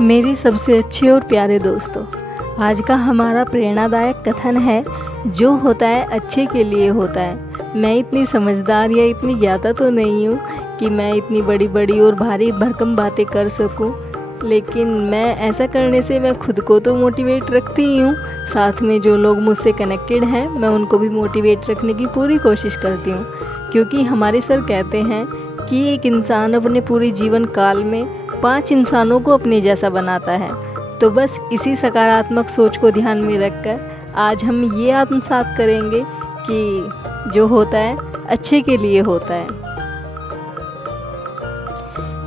मेरी सबसे अच्छे और प्यारे दोस्तों, आज का हमारा प्रेरणादायक कथन है, जो होता है अच्छे के लिए होता है। मैं इतनी समझदार या इतनी ज्ञाता तो नहीं हूँ कि मैं इतनी बड़ी बड़ी और भारी भरकम बातें कर सकूँ, लेकिन मैं ऐसा करने से मैं खुद को तो मोटिवेट रखती ही हूँ, साथ में जो लोग मुझसे कनेक्टेड हैं मैं उनको भी मोटिवेट रखने की पूरी कोशिश करती हूँ। क्योंकि हमारे सर कहते हैं कि एक इंसान अपने पूरे जीवन काल में 5 इंसानों को अपने जैसा बनाता है। तो बस इसी सकारात्मक सोच को ध्यान में रखकर आज हम ये आत्मसात करेंगे कि जो होता है अच्छे के लिए होता है।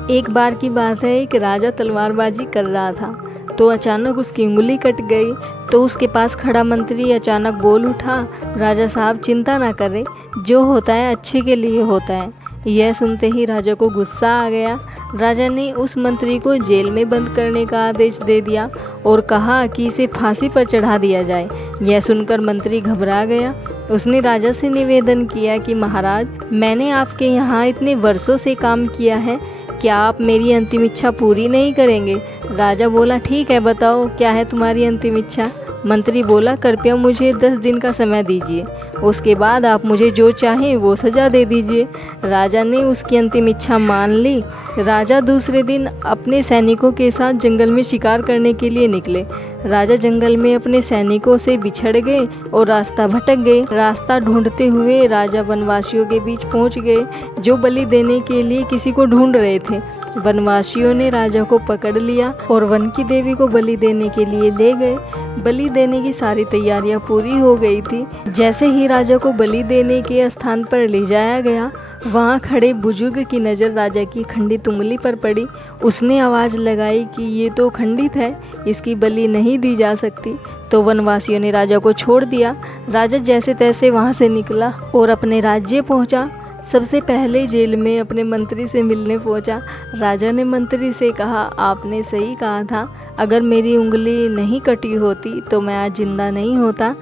एक बार की बात है, एक राजा तलवारबाजी कर रहा था तो अचानक उसकी उंगली कट गई। तो उसके पास खड़ा मंत्री अचानक बोल उठा, राजा साहब चिंता ना करें, जो होता है अच्छे के लिए होता है। यह सुनते ही राजा को गुस्सा आ गया। राजा ने उस मंत्री को जेल में बंद करने का आदेश दे दिया और कहा कि इसे फांसी पर चढ़ा दिया जाए। यह सुनकर मंत्री घबरा गया। उसने राजा से निवेदन किया कि महाराज, मैंने आपके यहाँ इतने वर्षों से काम किया है, क्या आप मेरी अंतिम इच्छा पूरी नहीं करेंगे? राजा बोला, ठीक है, बताओ क्या है तुम्हारी अंतिम इच्छा? मंत्री बोला, कृपया मुझे 10 दिन का समय दीजिए, उसके बाद आप मुझे जो चाहें वो सज़ा दे दीजिए। राजा ने उसकी अंतिम इच्छा मान ली। राजा दूसरे दिन अपने सैनिकों के साथ जंगल में शिकार करने के लिए निकले। राजा जंगल में अपने सैनिकों से बिछड़ गए और रास्ता भटक गए। रास्ता ढूंढते हुए राजा वनवासियों के बीच पहुंच गए, जो बलि देने के लिए किसी को ढूंढ रहे थे। वनवासियों ने राजा को पकड़ लिया और वन की देवी को बलि देने के लिए ले गए। बलि देने की सारी तैयारियां पूरी हो गई थी। जैसे ही राजा को बलि देने के स्थान पर ले जाया गया, वहाँ खड़े बुजुर्ग की नज़र राजा की खंडित उंगली पर पड़ी। उसने आवाज़ लगाई कि ये तो खंडित है, इसकी बलि नहीं दी जा सकती। तो वनवासियों ने राजा को छोड़ दिया। राजा जैसे तैसे वहाँ से निकला और अपने राज्य पहुँचा। सबसे पहले जेल में अपने मंत्री से मिलने पहुंचा। राजा ने मंत्री से कहा, आपने सही कहा था, अगर मेरी उंगली नहीं कटी होती तो मैं आज जिंदा नहीं होता।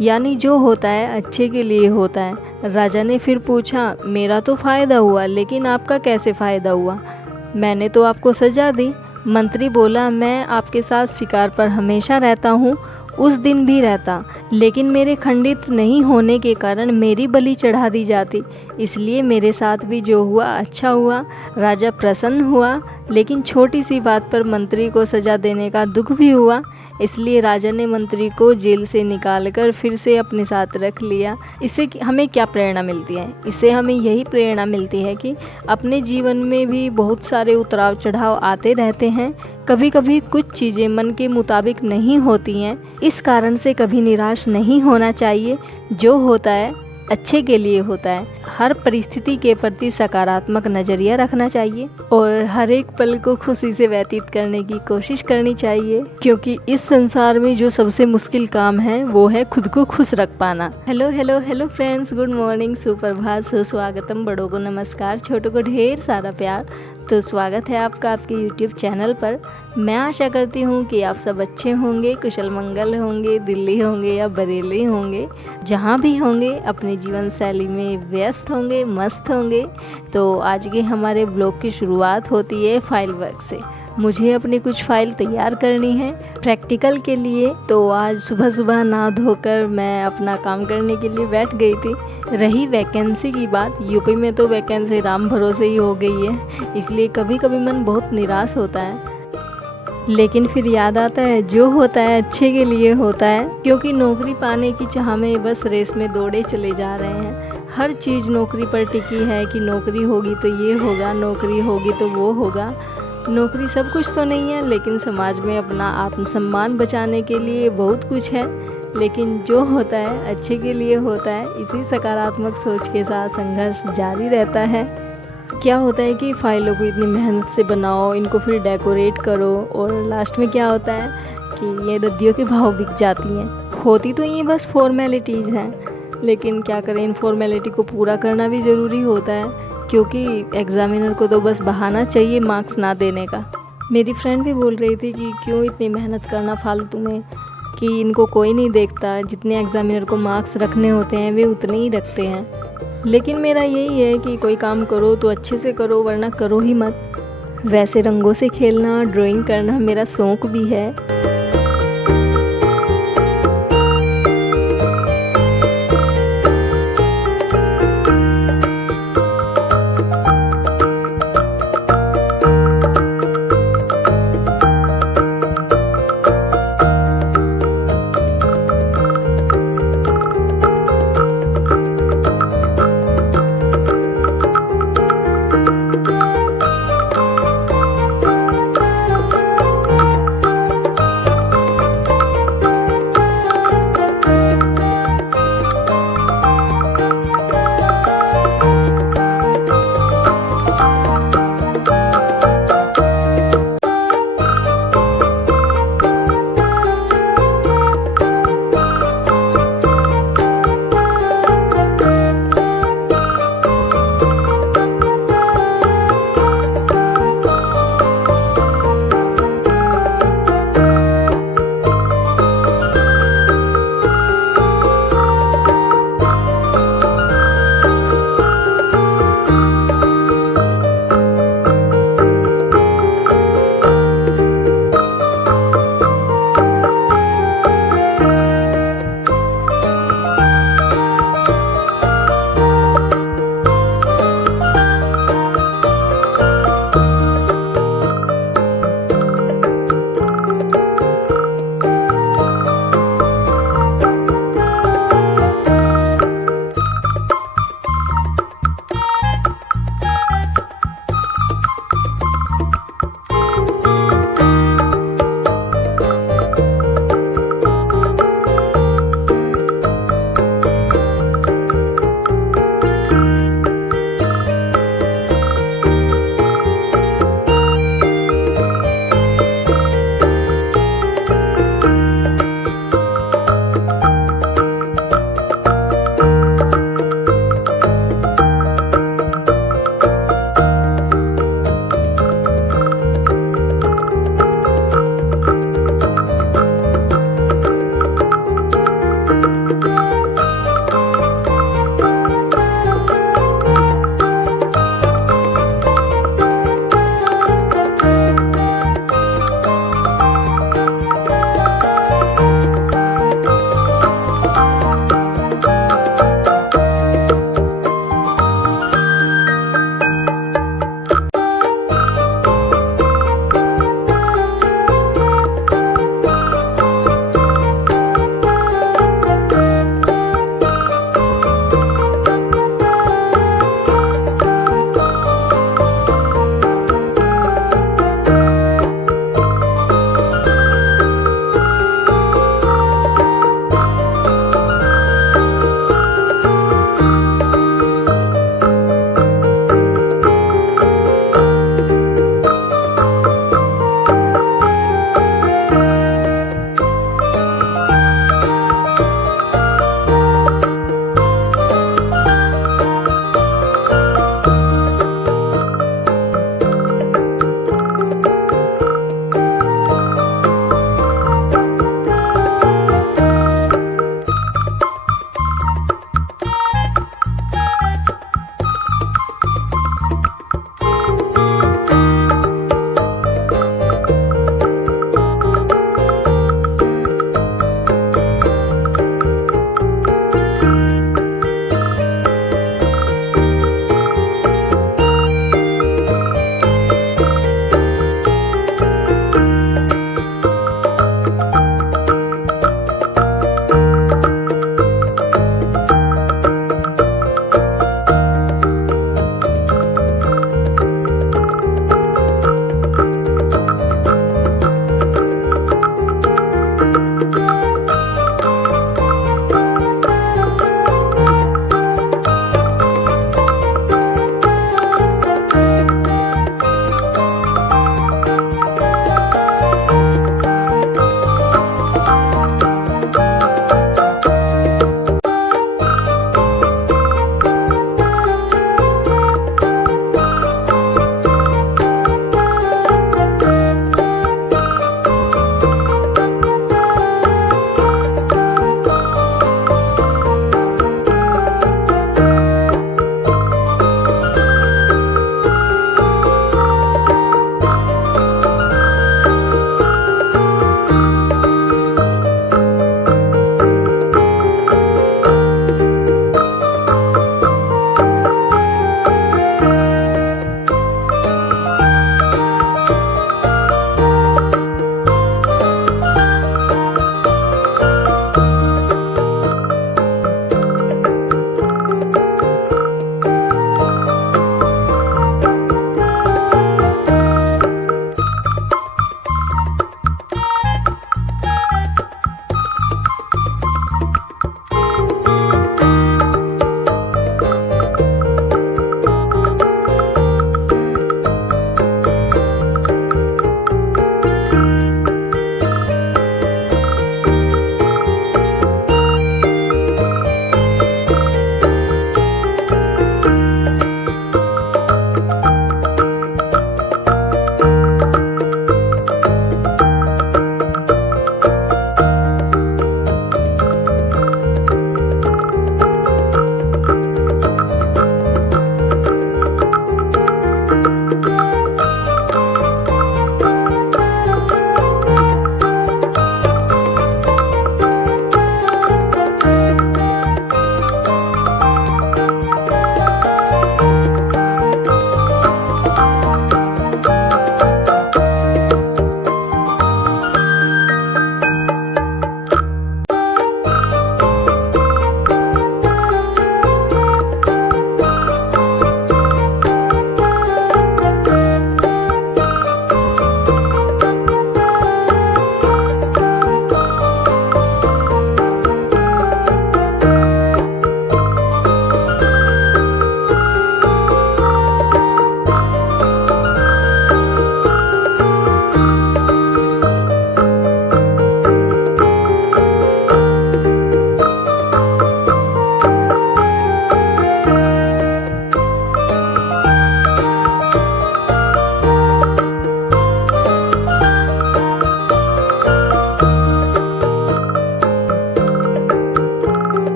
यानी जो होता है अच्छे के लिए होता है। राजा ने फिर पूछा, मेरा तो फ़ायदा हुआ, लेकिन आपका कैसे फ़ायदा हुआ? मैंने तो आपको सज़ा दी। मंत्री बोला, मैं आपके साथ शिकार पर हमेशा रहता हूँ, उस दिन भी रहता, लेकिन मेरे खंडित नहीं होने के कारण मेरी बलि चढ़ा दी जाती, इसलिए मेरे साथ भी जो हुआ अच्छा हुआ। राजा प्रसन्न हुआ, लेकिन छोटी सी बात पर मंत्री को सज़ा देने का दुख भी हुआ। इसलिए राजा ने मंत्री को जेल से निकालकर फिर से अपने साथ रख लिया। इससे हमें क्या प्रेरणा मिलती है? इससे हमें यही प्रेरणा मिलती है कि अपने जीवन में भी बहुत सारे उतार चढ़ाव आते रहते हैं। कभी कभी कुछ चीज़ें मन के मुताबिक नहीं होती हैं, इस कारण से कभी निराश नहीं होना चाहिए। जो होता है अच्छे के लिए होता है। हर परिस्थिति के प्रति सकारात्मक नज़रिया रखना चाहिए और हर एक पल को खुशी से व्यतीत करने की कोशिश करनी चाहिए, क्योंकि इस संसार में जो सबसे मुश्किल काम है वो है खुद को खुश रख पाना। Hello hello hello friends, good morning, सुप्रभात, सुस्वागतम। बड़ों को नमस्कार, छोटों को ढेर सारा प्यार। तो स्वागत है आपका आपके YouTube चैनल पर। मैं आशा करती हूँ कि आप सब अच्छे होंगे, कुशल मंगल होंगे, दिल्ली होंगे या बरेली होंगे, जहाँ भी होंगे अपने जीवन शैली में व्यस्त होंगे, मस्त होंगे। तो आज के हमारे ब्लॉग की शुरुआत होती है फाइल वर्क से। मुझे अपनी कुछ फाइल तैयार करनी है प्रैक्टिकल के लिए। तो आज सुबह सुबह नहा धोकर मैं अपना काम करने के लिए बैठ गई थी। रही वैकेंसी की बात, यूपी में तो वैकेंसी राम भरोसे ही हो गई है, इसलिए कभी कभी मन बहुत निराश होता है। लेकिन फिर याद आता है, जो होता है अच्छे के लिए होता है। क्योंकि नौकरी पाने की चाह में बस रेस में दौड़े चले जा रहे हैं। हर चीज़ नौकरी पर टिकी है कि नौकरी होगी तो ये होगा, नौकरी होगी तो वो होगा। नौकरी सब कुछ तो नहीं है, लेकिन समाज में अपना आत्मसम्मान बचाने के लिए बहुत कुछ है। लेकिन जो होता है अच्छे के लिए होता है। इसी सकारात्मक सोच के साथ संघर्ष जारी रहता है। क्या होता है कि फाइलों को इतनी मेहनत से बनाओ, इनको फिर डेकोरेट करो और लास्ट में क्या होता है कि ये रद्दियों के भाव बिक जाती हैं। होती तो ये बस फॉर्मेलिटीज़ हैं, लेकिन क्या करें, इन फॉर्मेलिटी को पूरा करना भी ज़रूरी होता है, क्योंकि एग्ज़ामिनर को तो बस बहाना चाहिए मार्क्स ना देने का। मेरी फ्रेंड भी बोल रही थी कि क्यों इतनी मेहनत करना फालतू में, कि इनको कोई नहीं देखता, जितने एग्ज़ामिनर को मार्क्स रखने होते हैं वे उतने ही रखते हैं। लेकिन मेरा यही है कि कोई काम करो तो अच्छे से करो, वरना करो ही मत। वैसे रंगों से खेलना, ड्राइंग करना मेरा शौक भी है।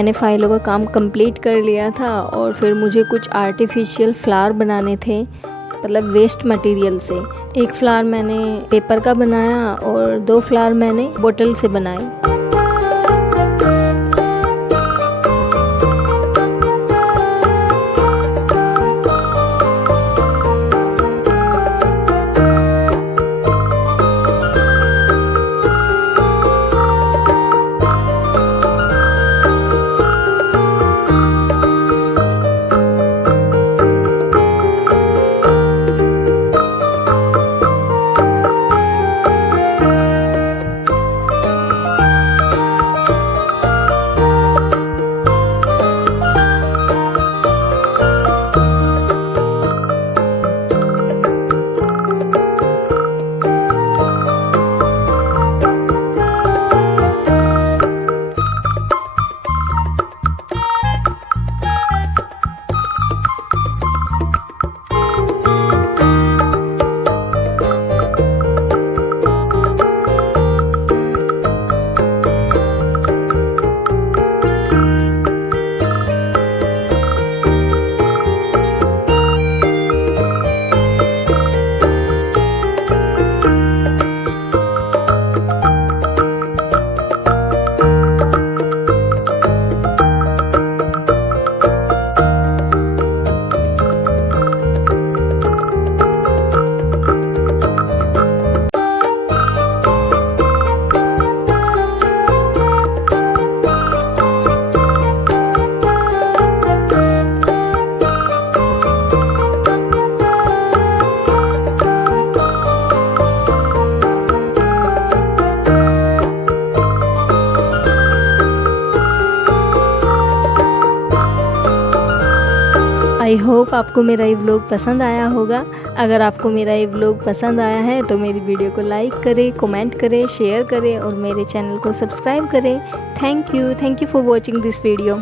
मैंने फाइलों का काम कंप्लीट कर लिया था और फिर मुझे कुछ आर्टिफिशियल फ्लावर बनाने थे, मतलब वेस्ट मटेरियल से। एक फ्लावर मैंने पेपर का बनाया और 2 फ्लावर मैंने बोतल से बनाए। आई होप आपको मेरा ये व्लॉग पसंद आया होगा। अगर आपको मेरा ये व्लॉग पसंद आया है तो मेरी वीडियो को लाइक करें, कमेंट करें, शेयर करें और मेरे चैनल को सब्सक्राइब करें। Thank you for watching this video.